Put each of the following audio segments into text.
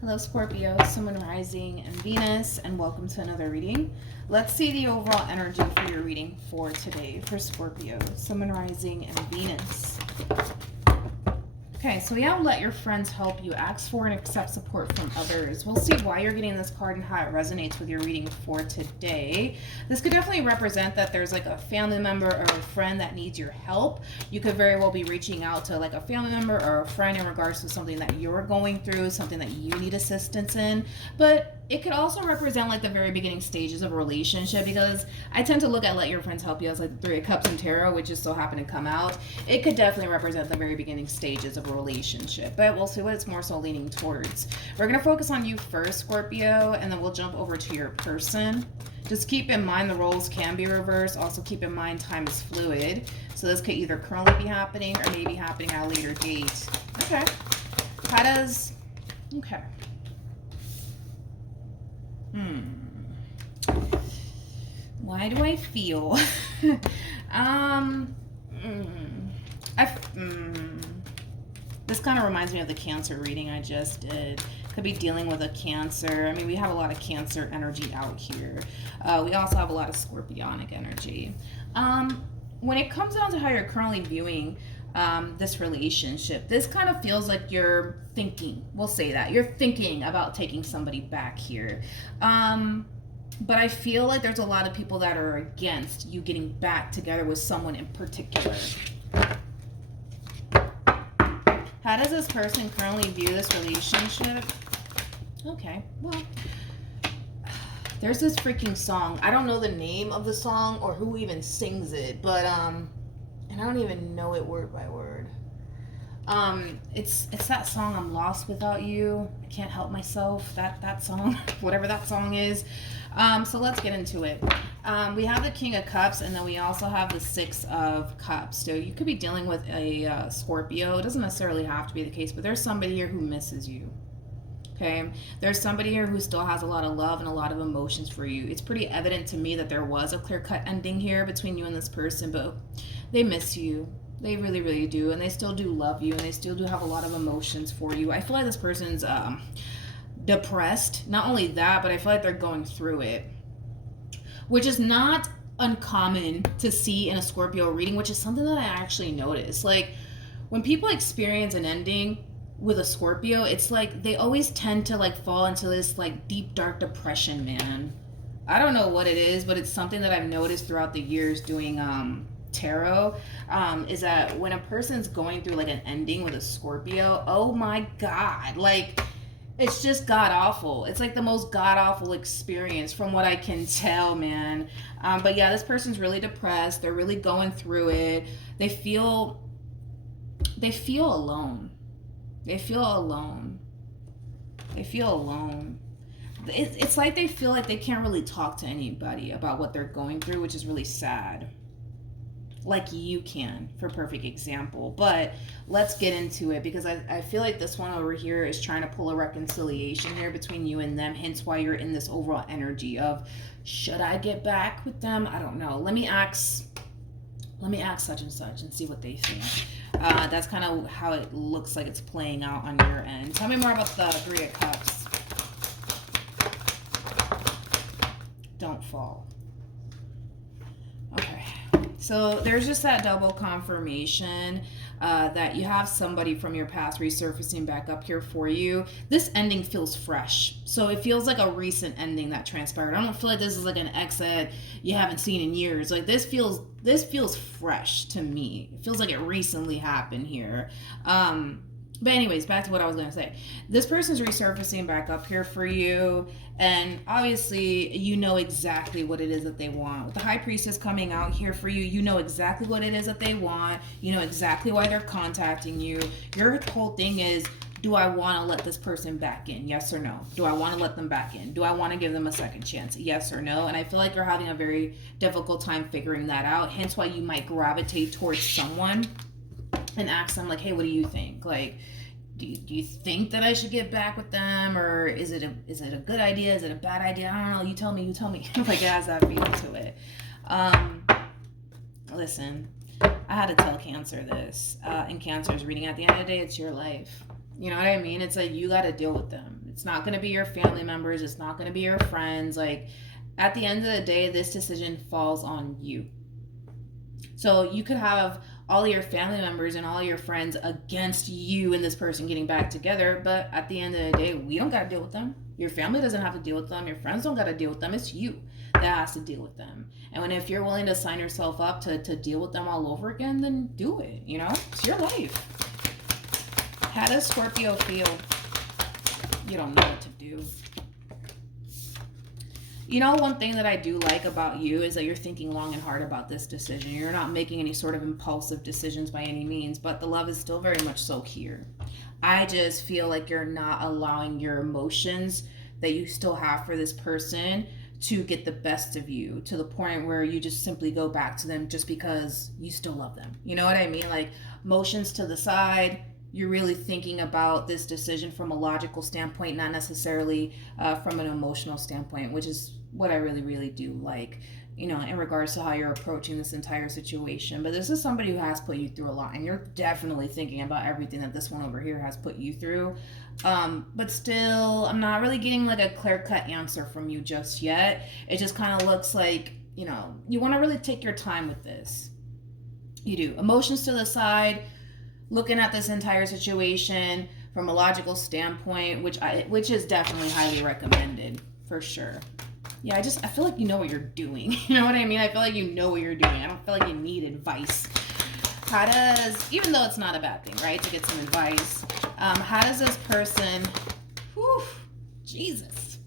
Hello, Scorpio, Sun, Moon, Rising, and Venus, and welcome to another reading. Let's see the overall energy for your reading for today for Scorpio, Sun, Moon, Rising, and Venus. Okay, so we have let your friends help you, ask for and accept support from others. We'll see why you're getting this card and how it resonates with your reading for today. This could definitely represent that there's like a family member or a friend that needs your help. You could very well be reaching out to like a family member or a friend in regards to something that you're going through, something that you need assistance in. But it could also represent like the very beginning stages of a relationship, because I tend to look at let your friends help you as like the Three of Cups and Tarot, which just so happened to come out. It could definitely represent the very beginning stages of a relationship, but we'll see what it's more so leaning towards. We're going to focus on you first, Scorpio, and then we'll jump over to your person. Just keep in mind the roles can be reversed. Also keep in mind time is fluid. So this could either currently be happening or maybe happening at a later date. Okay. How does... Okay. Why do I feel this kind of reminds me of the Cancer reading I just did. Could be dealing with a Cancer. I mean, we have a lot of Cancer energy out here. We also have a lot of Scorpionic energy. When it comes down to how you're currently viewing this relationship, this kind of feels like you're thinking, we'll say that, you're thinking about taking somebody back here. But I feel like there's a lot of people that are against you getting back together with someone in particular. How does this person currently view this relationship? Okay, well, there's this freaking song. I don't know the name of the song or who even sings it, but and I don't even know it word by word. It's that song, I'm Lost Without You. I Can't Help Myself. That song, whatever that song is. So let's get into it. We have the King of Cups, and then we also have the Six of Cups. So you could be dealing with a Scorpio. It doesn't necessarily have to be the case, but there's somebody here who misses you. Okay, there's somebody here who still has a lot of love and a lot of emotions for you. It's pretty evident to me that there was a clear-cut ending here between you and this person, but they miss you. They really, really do, and they still do love you, and they still do have a lot of emotions for you. I feel like this person's depressed. Not only that, but I feel like they're going through it, which is not uncommon to see in a Scorpio reading, which is something that I actually noticed. Like, when people experience an ending with a Scorpio, it's like they always tend to like fall into this like deep, dark depression, man. I don't know what it is, but it's something that I've noticed throughout the years doing tarot, is that when a person's going through like an ending with a Scorpio, oh my God, like it's just god awful. It's like the most god awful experience from what I can tell, man. But yeah, this person's really depressed. They're really going through it. They feel alone. They feel alone. They feel alone. It's like they feel like they can't really talk to anybody about what they're going through, which is really sad. Like you can, for perfect example. But let's get into it, because I feel like this one over here is trying to pull a reconciliation here between you and them, hence why you're in this overall energy of, should I get back with them? I don't know. Let me ask such and such and see what they think. That's kind of how it looks like it's playing out on your end. Tell me more about the Three of Cups. Don't fall. Okay. So there's just that double confirmation that you have somebody from your past resurfacing back up here for you. This ending feels fresh. So it feels like a recent ending that transpired. I don't feel like this is like an ex that you haven't seen in years. Like this feels fresh to me. It feels like it recently happened here. But anyways, back to what I was going to say. This person's resurfacing back up here for you. And obviously, you know exactly what it is that they want. With the High Priestess coming out here for you, you know exactly what it is that they want. You know exactly why they're contacting you. Your whole thing is, do I want to let this person back in? Yes or no? Do I want to let them back in? Do I want to give them a second chance? Yes or no? And I feel like you're having a very difficult time figuring that out. Hence why you might gravitate towards someone and ask them like, hey, what do you think? Like, do you think that I should get back with them, or is it a good idea? Is it a bad idea? I don't know. You tell me. Like, it has that feeling to it. Listen, I had to tell Cancer this. In Cancer's reading, at the end of the day, it's your life. You know what I mean? It's like, you got to deal with them. It's not going to be your family members. It's not going to be your friends. Like, at the end of the day, this decision falls on you. So you could have all your family members and all your friends against you and this person getting back together, but at the end of the day, we don't got to deal with them. Your family doesn't have to deal with them. Your friends don't got to deal with them. It's you that has to deal with them. And if you're willing to sign yourself up to deal with them all over again, then do it. You know, it's your life. How does Scorpio feel? You don't know what to do. You know, one thing that I do like about you is that you're thinking long and hard about this decision. You're not making any sort of impulsive decisions by any means, but the love is still very much so here. I just feel like you're not allowing your emotions that you still have for this person to get the best of you, to the point where you just simply go back to them just because you still love them. You know what I mean? Like, emotions to the side. You're really thinking about this decision from a logical standpoint, not necessarily from an emotional standpoint, which is what I really, really do like, you know, in regards to how you're approaching this entire situation. But this is somebody who has put you through a lot, and you're definitely thinking about everything that this one over here has put you through. But still, I'm not really getting like a clear-cut answer from you just yet. It just kind of looks like, you know, you want to really take your time with this. You do. Emotions to the side, looking at this entire situation from a logical standpoint, which is definitely highly recommended for sure. Yeah, I feel like you know what you're doing. You know what I mean? I feel like you know what you're doing. I don't feel like you need advice. How does, even though it's not a bad thing, right, to get some advice, how does this person, whew, Jesus.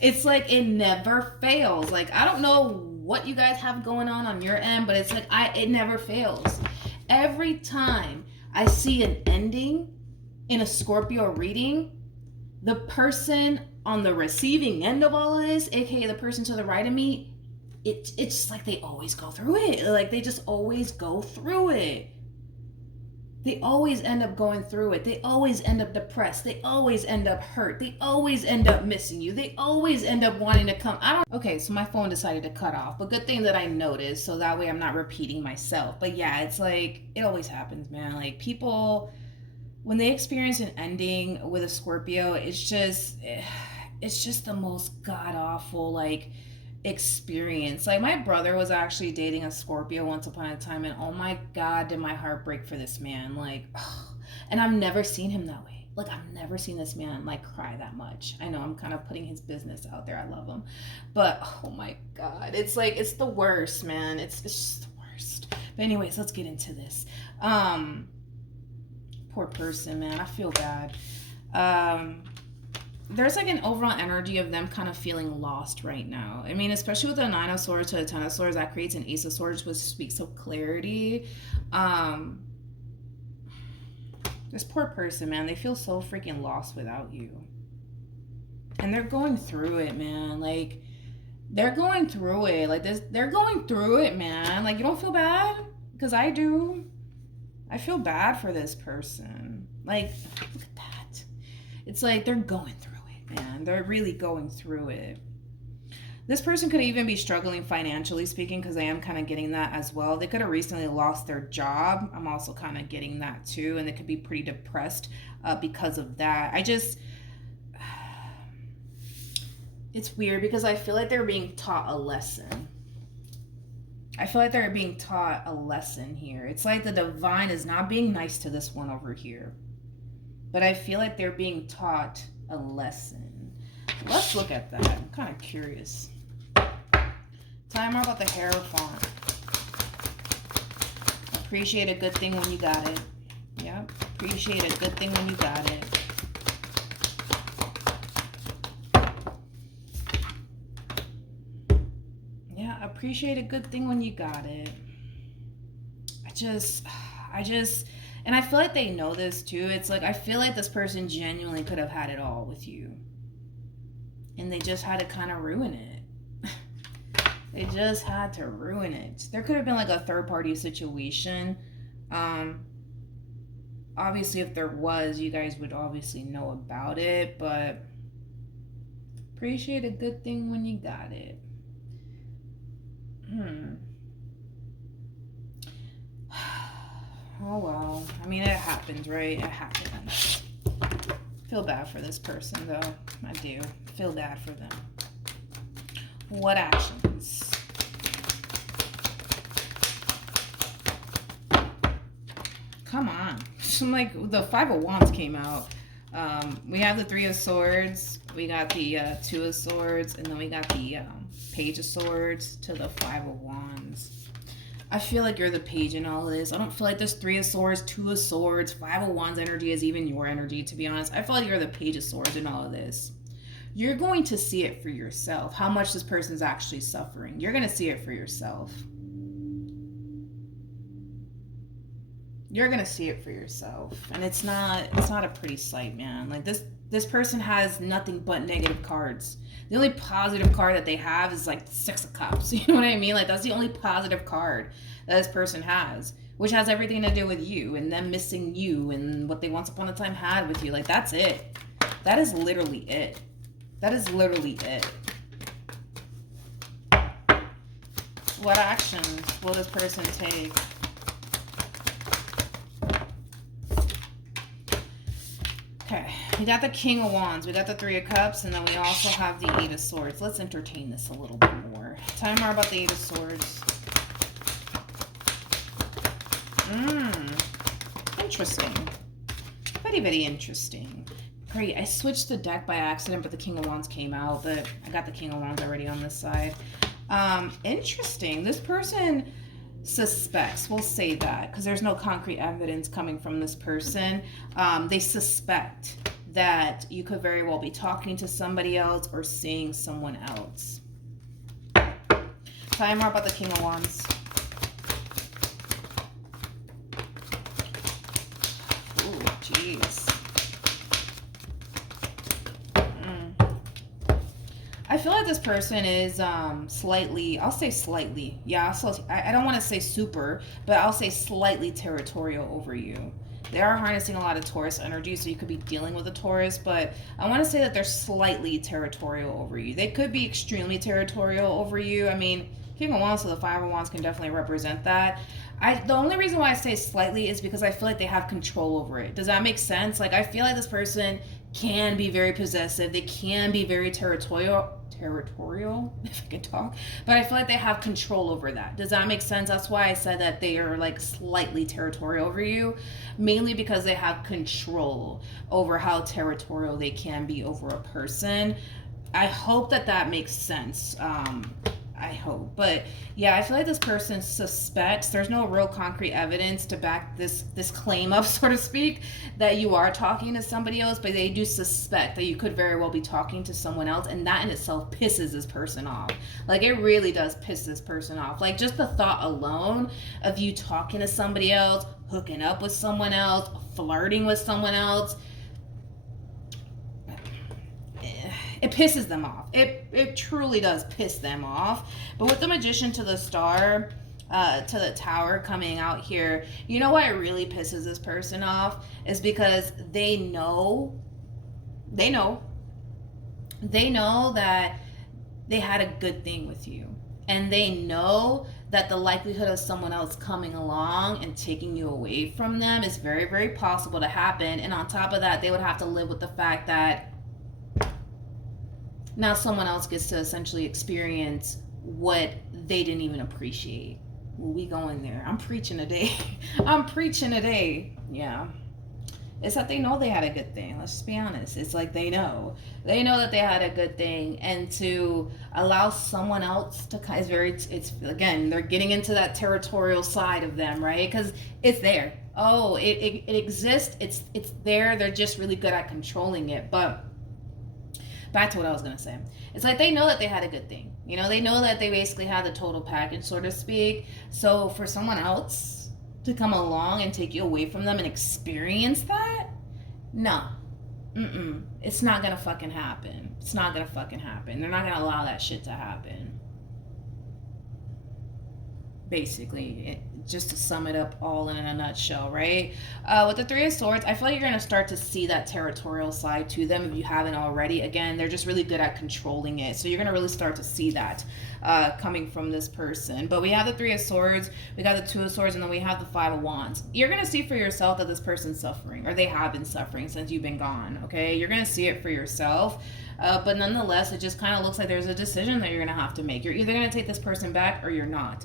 It's like it never fails. Like, I don't know what you guys have going on your end, but it's like it never fails. Every time I see an ending in a Scorpio reading, the person on the receiving end of all of this, aka the person to the right of me, it's just like they always go through it. Like, they just always go through it. They always end up going through it. They always end up depressed. They always end up hurt. They always end up missing you. They always end up wanting to come. Okay, so my phone decided to cut off, but good thing that I noticed, so that way I'm not repeating myself. But yeah, it's like, it always happens, man. Like, people, when they experience an ending with a Scorpio, it's just the most god-awful, like, experience. Like, my brother was actually dating a Scorpio once upon a time, and oh my god, did my heart break for this man. Like, and I've never seen him that way. Like, I've never seen this man like cry that much. I know I'm kind of putting his business out there. I love him, but oh my god, it's like, it's the worst, man. It's just the worst. But anyways, let's get into this. Poor person, man. I feel bad. There's like an overall energy of them kind of feeling lost right now. I mean, especially with the 9 of Swords to the 10 of Swords, that creates an Ace of Swords, which speaks of clarity. This poor person, man, they feel so freaking lost without you. And they're going through it, man. Like, they're going through it. Like, they're going through it, man. Like, you don't feel bad? Because I do. I feel bad for this person. Like, look at that. It's like they're going through it, man. They're really going through it. This person could even be struggling financially speaking, because I am kind of getting that as well. They could have recently lost their job. I'm also kind of getting that too. And they could be pretty depressed because of that. It's weird because I feel like they're being taught a lesson. I feel like they're being taught a lesson here. It's like the divine is not being nice to this one over here. But I feel like they're being taught a lesson. Let's look at that. I'm kind of curious. Tell me more about the Hierophant. Appreciate a good thing when you got it. Yep. Appreciate a good thing when you got it. Yeah, appreciate a good thing when you got it. And I feel like they know this too. It's like, I feel like this person genuinely could have had it all with you. And they just had to kind of ruin it. They just had to ruin it. There could have been like a third-party situation. Obviously, if there was, you guys would obviously know about it. But appreciate a good thing when you got it. Oh, well. I mean, it happens, right? It happens. Feel bad for this person, though. I do. Feel bad for them. What actions? Come on. I'm like, the Five of Wands came out. We have the Three of Swords. We got the Two of Swords. And then we got the Page of Swords to the Five of Wands. I feel like you're the page in all of this. I don't feel like this Three of Swords, Two of Swords, Five of Wands energy is even your energy, to be honest. I feel like you're the Page of Swords in all of this. You're going to see it for yourself, how much this person's actually suffering. You're going to see it for yourself. You're going to see it for yourself. And it's not a pretty sight, man. Like this person has nothing but negative cards. The only positive card that they have is like the Six of Cups. You know what I mean? Like that's the only positive card that this person has, which has everything to do with you and them missing you and what they once upon a time had with you. Like that's it. That is literally it. That is literally it. What actions will this person take? Okay, we got the King of Wands, we got the Three of Cups, and then we also have the Eight of Swords. Let's entertain this a little bit more. Tell me more about the Eight of Swords. Interesting. Very, very interesting. Great, I switched the deck by accident, but the King of Wands came out, but I got the King of Wands already on this side. Interesting. This person suspects, we'll say that, because there's no concrete evidence coming from this person. They suspect that you could very well be talking to somebody else or seeing someone else. Tell me more about the King of Wands. Ooh, jeez. I feel like this person is slightly, I'll say slightly, yeah, I don't want to say super, but I'll say slightly territorial over you. They are harnessing a lot of Taurus energy, so you could be dealing with a Taurus, but I want to say that they're slightly territorial over you. They could be extremely territorial over you. I mean, King of Wands to the Five of Wands can definitely represent that. The only reason why I say slightly is because I feel like they have control over it. Does that make sense? Like, I feel like this person can be very possessive. They can be very territorial, if I can talk, but I feel like they have control over that. Does that make sense? That's why I said that they are like slightly territorial over you, mainly because they have control over how territorial they can be over a person. I hope that makes sense. I hope. But yeah, I feel like this person suspects, there's no real concrete evidence to back this claim up, so to speak, that you are talking to somebody else, but they do suspect that you could very well be talking to someone else, and that in itself pisses this person off. Like, it really does piss this person off. Like, just the thought alone of you talking to somebody else, hooking up with someone else, flirting with someone else, it pisses them off. It truly does piss them off. But with the Magician to the Star, to the Tower coming out here, you know why it really pisses this person off? Is because they know that they had a good thing with you. And they know that the likelihood of someone else coming along and taking you away from them is very, very possible to happen. And on top of that, they would have to live with the fact that now someone else gets to essentially experience what they didn't even appreciate. We going there. I'm preaching today. I'm preaching today. Yeah. It's that they know they had a good thing. Let's just be honest. It's like they know. They know that they had a good thing. And to allow someone else to kind of, it's again, they're getting into that territorial side of them, right? Because it's there. Oh, it exists. It's there. They're just really good at controlling it. But back to what I was going to say. It's like they know that they had a good thing. You know, they know that they basically had the total package, so to speak. So for someone else to come along and take you away from them and experience that, no. It's not going to fucking happen. It's not going to fucking happen. They're not going to allow that shit to happen. Basically, just to sum it up all in a nutshell, right? With the Three of Swords, I feel like you're going to start to see that territorial side to them if you haven't already. Again, they're just really good at controlling it. So you're going to really start to see that coming from this person. But we have the Three of Swords, we got the Two of Swords, and then we have the Five of Wands. You're going to see for yourself that this person's suffering, or they have been suffering since you've been gone, okay? You're going to see it for yourself. But nonetheless, it just kind of looks like there's a decision that you're going to have to make. You're either going to take this person back or you're not.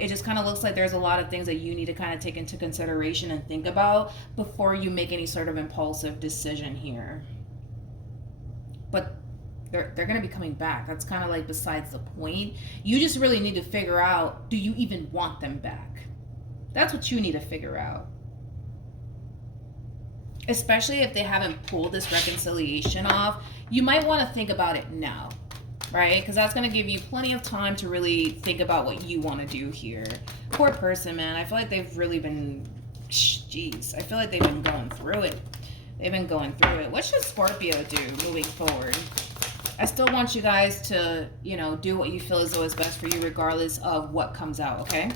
It just kind of looks like there's a lot of things that you need to kind of take into consideration and think about before you make any sort of impulsive decision here. But they're going to be coming back. That's kind of like besides the point. You just really need to figure out, do you even want them back? That's what you need to figure out. Especially if they haven't pulled this reconciliation off, you might want to think about it now, right? Because that's going to give you plenty of time to really think about what you want to do here. Poor person, man. I feel like they've really been, jeez, I feel like they've been going through it. They've been going through it. What should Scorpio do moving forward? I still want you guys to, you know, do what you feel as though is best for you regardless of what comes out, okay?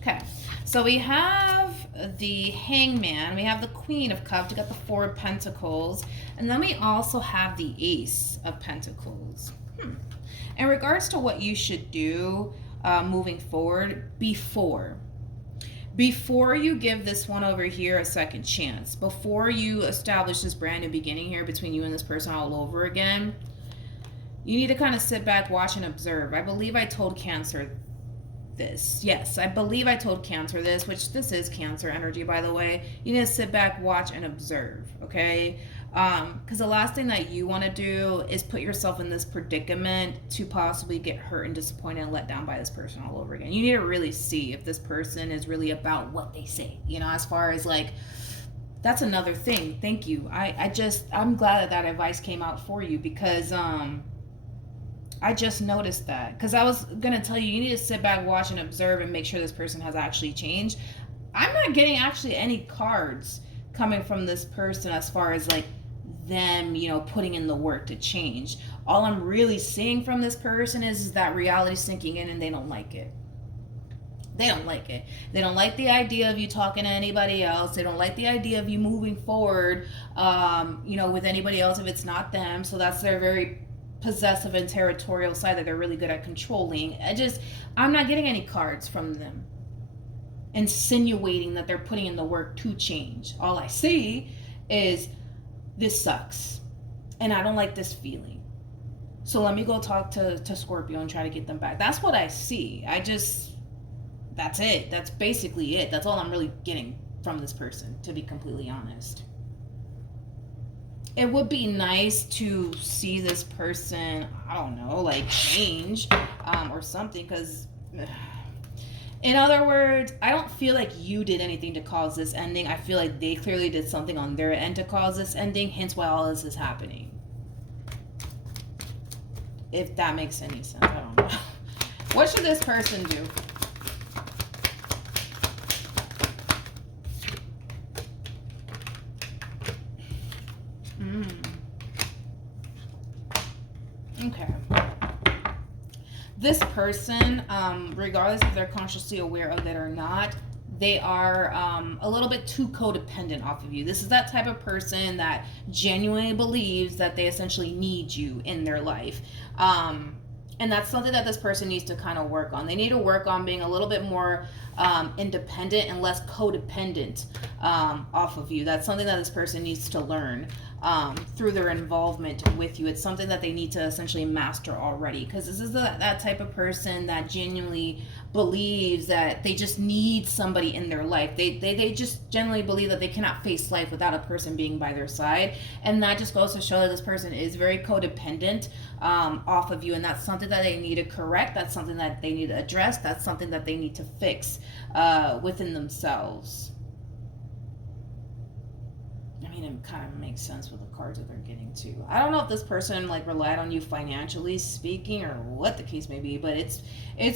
Okay, so we have the Hangman, we have the Queen of Cups, we got the Four of Pentacles, and then we also have the Ace of Pentacles. In regards to what you should do moving forward, before you give this one over here a second chance, before you establish this brand new beginning here between you and this person all over again, you need to kind of sit back, watch, and observe. I believe I told Cancer this. Yes, I believe I told Cancer this, which this is Cancer energy, by the way. You need to sit back, watch, and observe, okay? Because the last thing that you want to do is put yourself in this predicament to possibly get hurt and disappointed and let down by this person all over again. You need to really see if this person is really about what they say, you know, as far as like, that's another thing. Thank you. I'm glad that advice came out for you, because I just noticed that, because I was going to tell you, you need to sit back, watch, and observe and make sure this person has actually changed. I'm not getting actually any cards coming from this person as far as like them, you know, putting in the work to change. All I'm really seeing from this person is that reality sinking in, and they don't like it. They don't like it. They don't like the idea of you talking to anybody else. They don't like the idea of you moving forward, you know, with anybody else if it's not them. So that's their very possessive and territorial side that they're really good at controlling. I'm not getting any cards from them insinuating that they're putting in the work to change. All I see is, this sucks and I don't like this feeling, so let me go talk to Scorpio and try to get them back. That's what I see. That's it. That's basically it. That's all I'm really getting from this person, to be completely honest. It would be nice to see this person, I don't know, like change or something, because in other words, I don't feel like you did anything to cause this ending. I feel like they clearly did something on their end to cause this ending, hence why all this is happening. If that makes any sense, I don't know. What should this person do? Okay. This person, regardless if they're consciously aware of it or not, they are a little bit too codependent off of you. This is that type of person that genuinely believes that they essentially need you in their life. And that's something that this person needs to kind of work on. They need to work on being a little bit more independent and less codependent off of you. That's something that this person needs to learn through their involvement with you. It's something that they need to essentially master already, because this is that type of person that genuinely believes that they just need somebody in their life. They just genuinely believe that they cannot face life without a person being by their side, and that just goes to show that this person is very codependent off of you, and that's something that they need to correct. That's something that they need to address. That's something that they need to fix within themselves. I mean, it kind of makes sense with the cards that they're getting too. I don't know if this person like relied on you financially speaking or what the case may be, but it's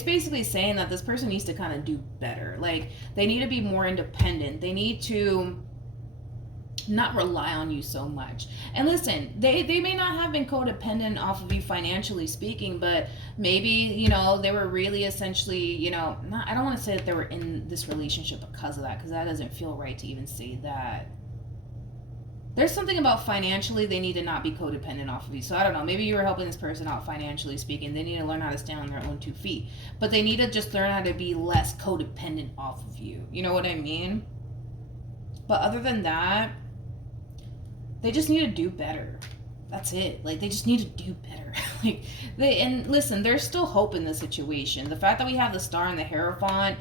basically saying that this person needs to kind of do better. Like, they need to be more independent. They need to not rely on you so much. And listen, they may not have been codependent off of you financially speaking, but maybe, you know, they were really essentially, you know, not, I don't want to say that they were in this relationship because of that, because that doesn't feel right to even say that. There's something about financially they need to not be codependent off of you. So I don't know, maybe you were helping this person out financially speaking. They need to learn how to stand on their own 2 feet, but they need to just learn how to be less codependent off of you. You know what I mean? But other than that, they just need to do better. That's it. Like, they just need to do better. Like, and listen, there's still hope in the situation. The fact that we have the Star and the Hierophant,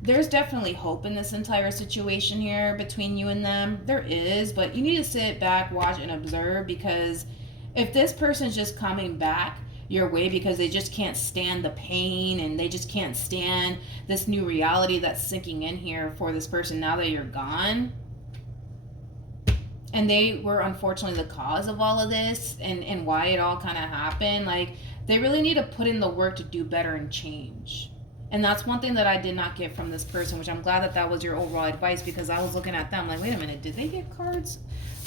there's definitely hope in this entire situation here between you and them. There is, but you need to sit back, watch, and observe, because if this person's just coming back your way because they just can't stand the pain and they just can't stand this new reality that's sinking in here for this person now that you're gone, and they were unfortunately the cause of all of this and why it all kind of happened, like, they really need to put in the work to do better and change. And that's one thing that I did not get from this person, which I'm glad that that was your overall advice, because I was looking at them like, wait a minute, did they get cards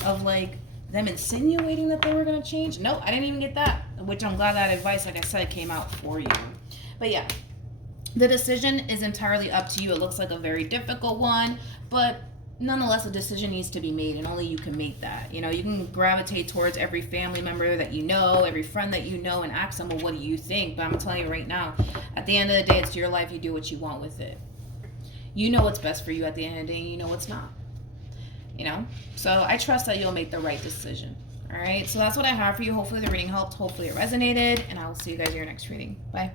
of like them insinuating that they were going to change? No, I didn't even get that, which I'm glad that advice, like I said, came out for you. But yeah, the decision is entirely up to you. It looks like a very difficult one, but nonetheless, a decision needs to be made, and only you can make that. You know, you can gravitate towards every family member that you know, every friend that you know, and ask them, well, what do you think? But I'm telling you right now, at the end of the day, it's your life. You do what you want with it. You know what's best for you at the end of the day, and you know what's not. You know? So I trust that you'll make the right decision. All right? So that's what I have for you. Hopefully the reading helped. Hopefully it resonated, and I will see you guys in your next reading. Bye.